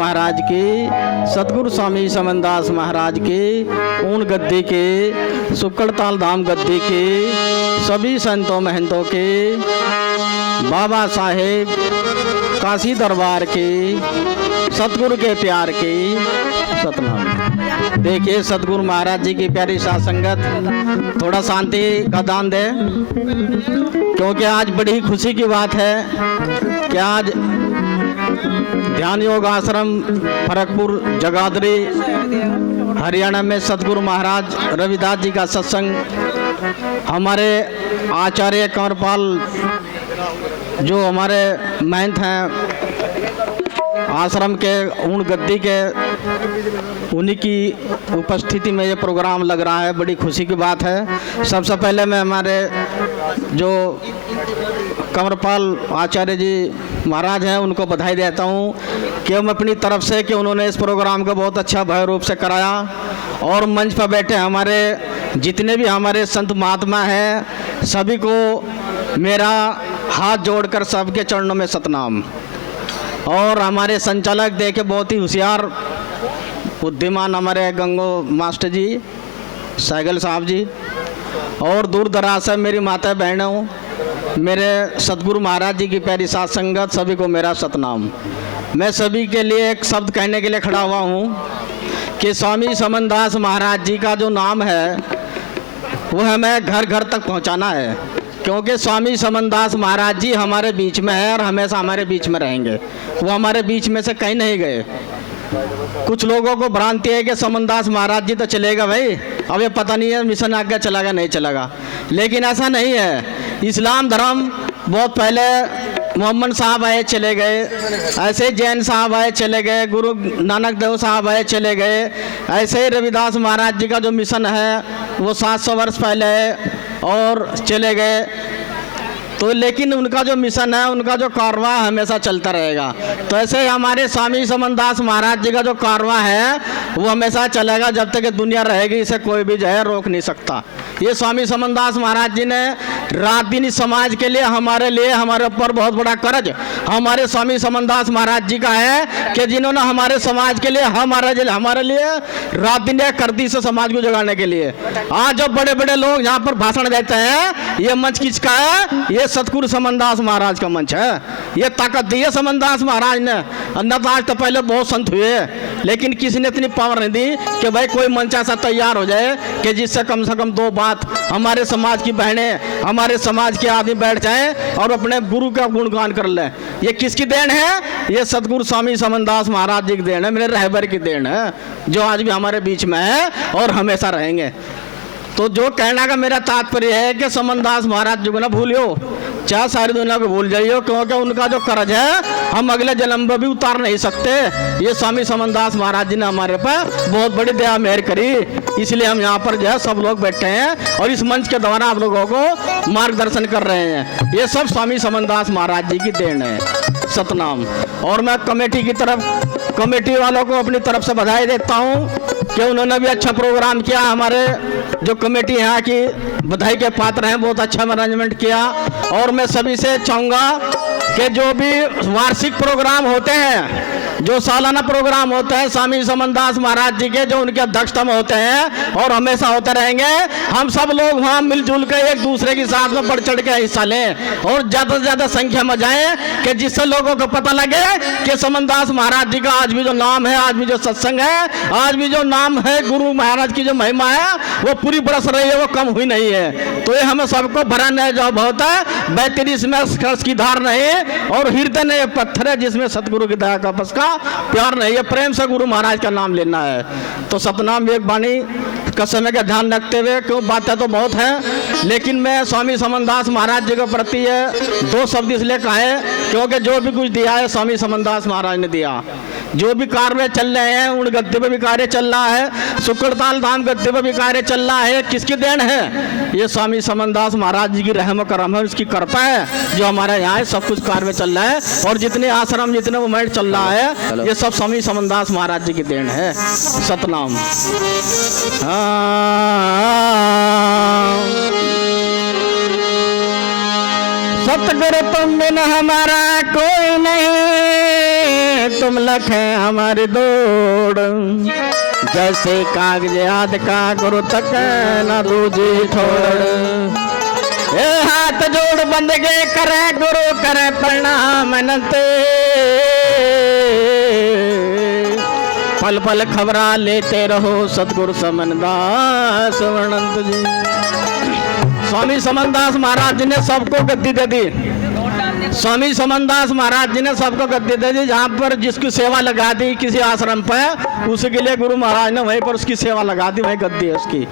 महाराज की, सतगुरु स्वामी समनदास महाराज की, ऊन गद्दी के, सुक्कड़ताल धाम गद्दी के, सभी संतों महंतों के, बाबा साहेब काशी दरबार के, सतगुरु के प्यार के सतनाम। देखिए सतगुरु महाराज जी की प्यारी साथ संगत, थोड़ा शांति का दान दे, क्योंकि आज बड़ी ही खुशी की बात है कि आज ध्यान योग आश्रम फरकपुर जगाधरी हरियाणा में सतगुरु महाराज रविदास जी का सत्संग हमारे आचार्य कंवरपाल जो हमारे महंत हैं आश्रम के ऊन गद्दी के, उन्हीं की उपस्थिति में ये प्रोग्राम लग रहा है। बड़ी खुशी की बात है। सबसे पहले मैं हमारे जो कंवरपाल आचार्य जी महाराज हैं उनको बधाई देता हूँ कि हम अपनी तरफ से कि उन्होंने इस प्रोग्राम को बहुत अच्छा भव्य रूप से कराया। और मंच पर बैठे हमारे जितने भी हमारे संत महात्मा हैं सभी को मेरा हाथ जोड़कर सबके चरणों में सतनाम। और हमारे संचालक देखे बहुत ही होशियार बुद्धिमान हमारे गंगो मास्टर जी, साइगल साहब जी, और दूर दराज से मेरी माता बहनों, मेरे सतगुरु महाराज जी की प्यारी साथ संगत, सभी को मेरा सतनाम। मैं सभी के लिए एक शब्द कहने के लिए खड़ा हुआ हूँ कि स्वामी समनदास महाराज जी का जो नाम है वो हमें घर घर तक पहुँचाना है, क्योंकि स्वामी समनदास महाराज जी हमारे बीच में है और हमेशा हमारे बीच में रहेंगे। वो हमारे बीच में से कहीं नहीं गए। कुछ लोगों को भ्रांति है कि समनदास महाराज जी तो चलेगा भाई, अब ये पता नहीं है मिशन आगे चलेगा नहीं चलेगा, लेकिन ऐसा नहीं है। इस्लाम धर्म बहुत पहले मोहम्मद साहब आए चले गए, ऐसे ही जैन साहब आए चले गए, गुरु नानक देव साहब आए चले गए, ऐसे ही रविदास महाराज जी का जो मिशन है वो 700 वर्ष पहले है और चले गए। तो लेकिन उनका जो मिशन है, उनका जो कारवां हमेशा चलता रहेगा। तो ऐसे हमारे स्वामी समनदास महाराज जी का जो कारवां है वो हमेशा चलेगा जब तक दुनिया रहेगी, इसे कोई भी जो है रोक नहीं सकता। ये स्वामी समनदास महाराज जी ने रात दिन इस समाज के लिए हमारे ऊपर बहुत बड़ा कर्ज हमारे स्वामी समनदास महाराज जी का है कि जिन्होंने हमारे समाज के लिए हमारे लिए रात दिन एक कर दी से समाज को जगाने के लिए। आज जो बड़े बड़े लोग यहाँ पर भाषण देते हैं, ये मंच किसका है? ये सतगुरु समनदास महाराज का मंच है। ये ताकत दी है समनदास महाराज ने। अन्यथा आज तो पहले बहुत संत हुए, लेकिन किसी ने इतनी पावर नहीं दी कि भाई कोई मंच ऐसा तैयार हो जाए कि जिससे कम से कम दो बात हमारे समाज की बहनें, हमारे समाज के आदमी बैठ जाएं और अपने गुरु का गुणगान कर लें। ये किसकी देन है? ये सतगुरु स्वामी समनदास महाराज जी की देन है, मेरे रहबर की देन है, जो आज भी हमारे बीच में है और हमेशा रहेंगे। तो जो कहना का मेरा तात्पर्य है कि समनदास महाराज जी को ना भूलियो, चाहे सारी दुनिया को भूल जाइयो, क्योंकि उनका जो कर्ज है हम अगले जन्म में भी उतार नहीं सकते। ये स्वामी समनदास महाराज जी ने हमारे पर बहुत बड़ी दया मेहर करी, इसलिए हम यहाँ पर जो है सब लोग बैठे हैं और इस मंच के द्वारा आप लोगों को मार्गदर्शन कर रहे हैं। ये सब स्वामी समनदास महाराज जी की देन है, सतनाम। और मैं कमेटी वालों को अपनी तरफ से बधाई देता हूँ कि उन्होंने भी अच्छा प्रोग्राम किया। हमारे जो कमेटी यहाँ की बधाई के पात्र हैं, बहुत अच्छा मैनेजमेंट किया। और मैं सभी से चाहूँगा कि जो भी वार्षिक प्रोग्राम होते हैं, जो सालाना प्रोग्राम होते हैं स्वामी समनदास महाराज जी के, जो उनके अध्यक्षता में होते हैं और हमेशा होते रहेंगे, हम सब लोग वहाँ मिलजुल कर एक दूसरे के साथ में बढ़ चढ़ के हिस्सा लें और ज़्यादा से ज़्यादा संख्या में जाएं, कि जिससे लोगों को पता लगे कि समनदास महाराज जी का आज भी जो नाम है, आज भी जो सत्संग है, आज भी जो नाम है, गुरु महाराज की जो महिमा है वो पूरी बरस रही है, वो कम हुई नहीं है। तो ये हमें सबको भराने जो बहुत है, बेहतरी इसमें खर्च की धार नहीं और हृदय ने पत्थर है जिसमें सतगुरु की दया का बस का प्यार नहीं है, प्रेम से गुरु महाराज का नाम लेना है। तो सतनाम एक वाणी का समय का ध्यान रखते हुए, क्यों बातें तो बहुत हैं, लेकिन मैं स्वामी समनदास महाराज जी के प्रति ये दो शब्द इसलिए कहे क्योंकि जो भी कुछ दिया है स्वामी समनदास महाराज ने दिया। जो भी कार्य चल रहे हैं, उन गद्दे पे भी कार्य चल रहा है, सुक्कड़ताल धाम गद्दे पे भी कार्य चल रहा है, किसकी देन है? ये स्वामी समनदास महाराज जी की रहम करम है, उसकी कृपा है जो हमारे यहाँ सब कुछ कार्य चल रहा है। और जितने आश्रम, जितने मूवमेंट चल रहा है, ये सब स्वामी समनदास महाराज जी की देन है, सतनाम। सतगुरु तुम बिन हमारा कोई नहीं, तुम लखे हमारी दौड़, जैसे कागज याद का गुरु तक न दूजी छोड़। ए हाथ जोड़ बंदगे करे गुरु करे प्रणाम नते, पल पल खबरा लेते रहो सतगुरु समनदास अनंत जी। स्वामी समनदास महाराज जी ने सबको गद्दी दे दी। स्वामी समनदास महाराज जी ने सबको गद्दी दे दी। जहाँ पर जिसकी सेवा लगा दी किसी आश्रम पर, उसी के लिए गुरु महाराज ने वहीं पर उसकी सेवा लगा दी, वहीं गद्दी है उसकी।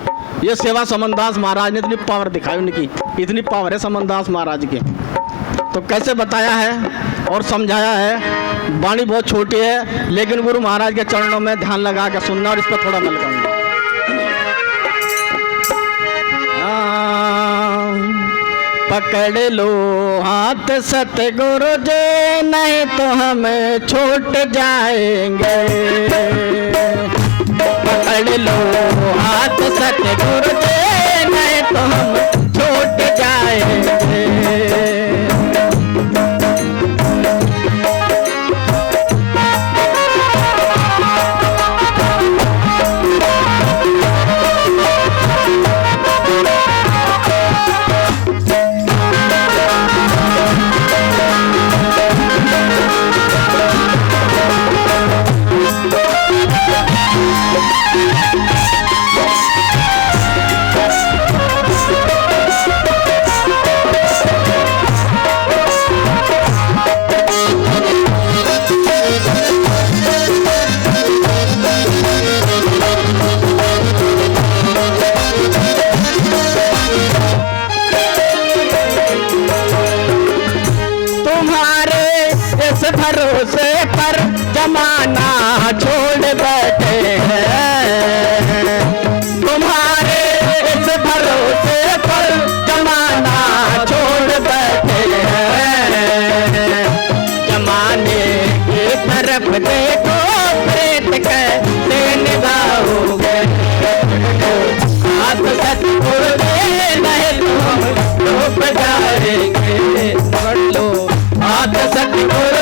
ये सेवा समनदास महाराज ने इतनी पावर दिखाई उनकी, इतनी पावर है समनदास महाराज की। तो कैसे बताया है और समझाया है। वाणी बहुत छोटी है, लेकिन गुरु महाराज के चरणों में ध्यान लगा के सुनना और इस पर थोड़ा मैं लगाऊंगा। पकड़ लो हाथ सतगुरु जी, नहीं तो हम छूट जाएंगे। पकड़ लो हाथ सतगुरु जी, नहीं तो हम छूट जाएंगे। भरोसे पर जमाना छोड़ बैठे हैं, तुम्हारे इस भरोसे पर जमाना छोड़ बैठे हैं। जमाने की तरफ देखो प्रेत कैसे निभाओगे, हाथ सतगुरु दे नहीं तुम डूब जाएंगे। पकड़ लो हाथ सतगुरु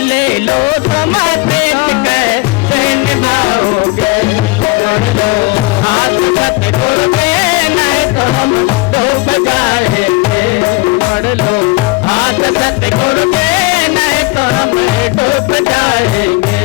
ले लो तुम कैसे निभाओगे। हाथ सतगुरु के नहीं तो हम डूब जाएंगे। पढ़ लो हाथ सतगुरु के नहीं तो हम डूब जाएंगे।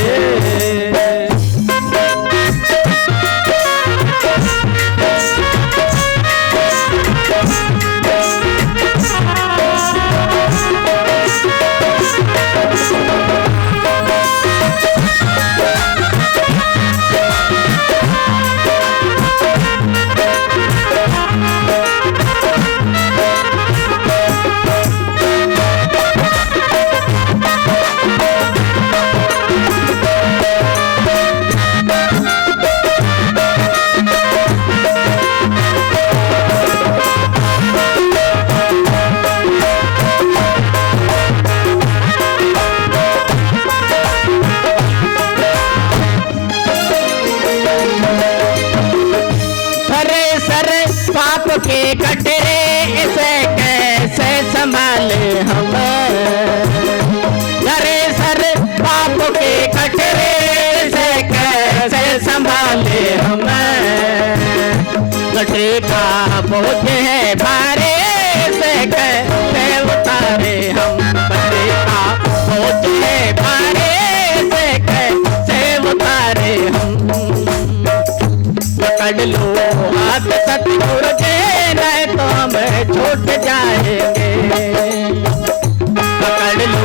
के कटरे इसे कैसे संभाले हम, अरे सर पाप के कटरे इसे कैसे संभाले हम। कटरे का बोझ है भारे इसे कैसे उतारे हम। कटरे का बोझ है भारे इसे कैसे उतारे हम। पकड़ लो हाथ सतगुरु छूट जाएंगे। पकड़ लो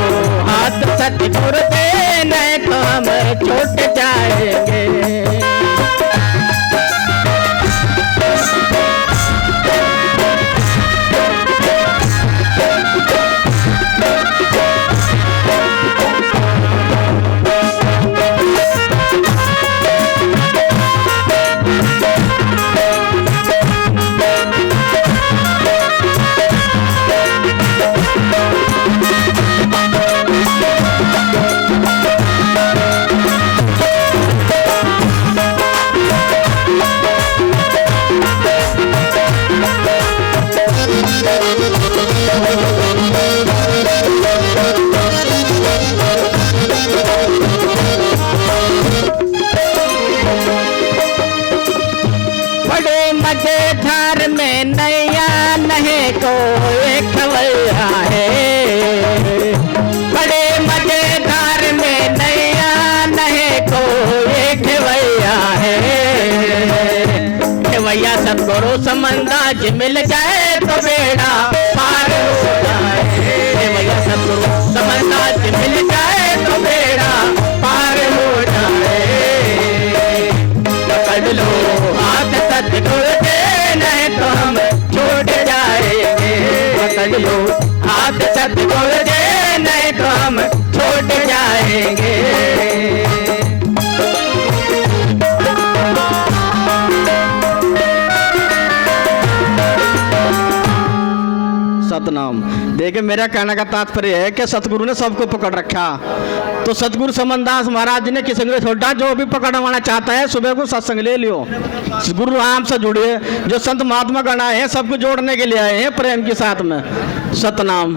हाथ सतगुरु दे, नहीं तो हम छूट जाएंगे। मजेदार में नैया नहीं कोई खवैया है, बड़े मजेदार में नैया नहीं कोई खवैया है। खवैया सतगुरु समंदाज मिल जाए तो बेड़ा पार हो जाए। खवैया सतगुरु समंदाज मिल जाए तो बेड़ा पार हो जाए। पकड़ लो हाथ सतगुरु दे, नहीं तो हम छूट जाएंगे। पकड़ लो हाथ सतगुरु दे, नहीं तो हम छूट जाएंगे। सतनाम। देखिए मेरा कहने का तात्पर्य है कि सतगुरु ने सबको पकड़ रखा, तो सतगुरु समनदास महाराज जी ने किसी को छोड़ा, जो भी पकड़वाना चाहता है सुबह को सत्संग ले लियो, गुरु राम से जुड़िए। जो संत महात्मा गण आए हैं सबको जोड़ने के लिए आए हैं प्रेम के साथ में। सतनाम।